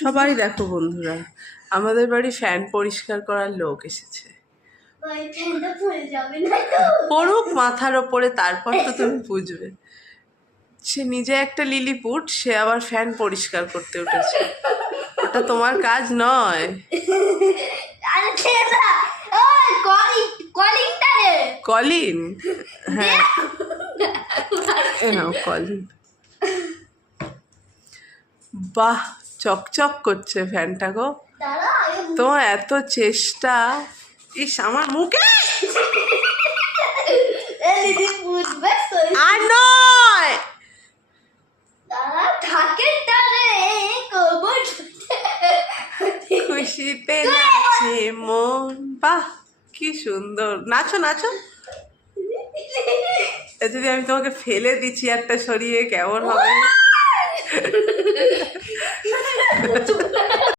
সবাই দেখো বন্ধুরা, আমাদের বাড়ি ফ্যান পরিষ্কার করার লোক এসেছে। পড়ুক মাথার ওপরে, তারপর তো তুমি বুঝবে। সে নিজে একটা লিলিপুট, সে আবার ফ্যান পরিষ্কার করতে উঠেছে। ওটা তোমার কাজ নয়। কলিন? হ্যাঁ, কলিন। বাহ, চকচক করছে ফ্যানটা গো। তোমার এত চেষ্টা। ইস, আমার মুখে আর নয়। খুশিতে নাচে মন। বাহ, কি সুন্দর। নাচো নাচো। যদি আমি তোমাকে ফেলে দিচ্ছি একটা সরিয়ে, কেমন হবে?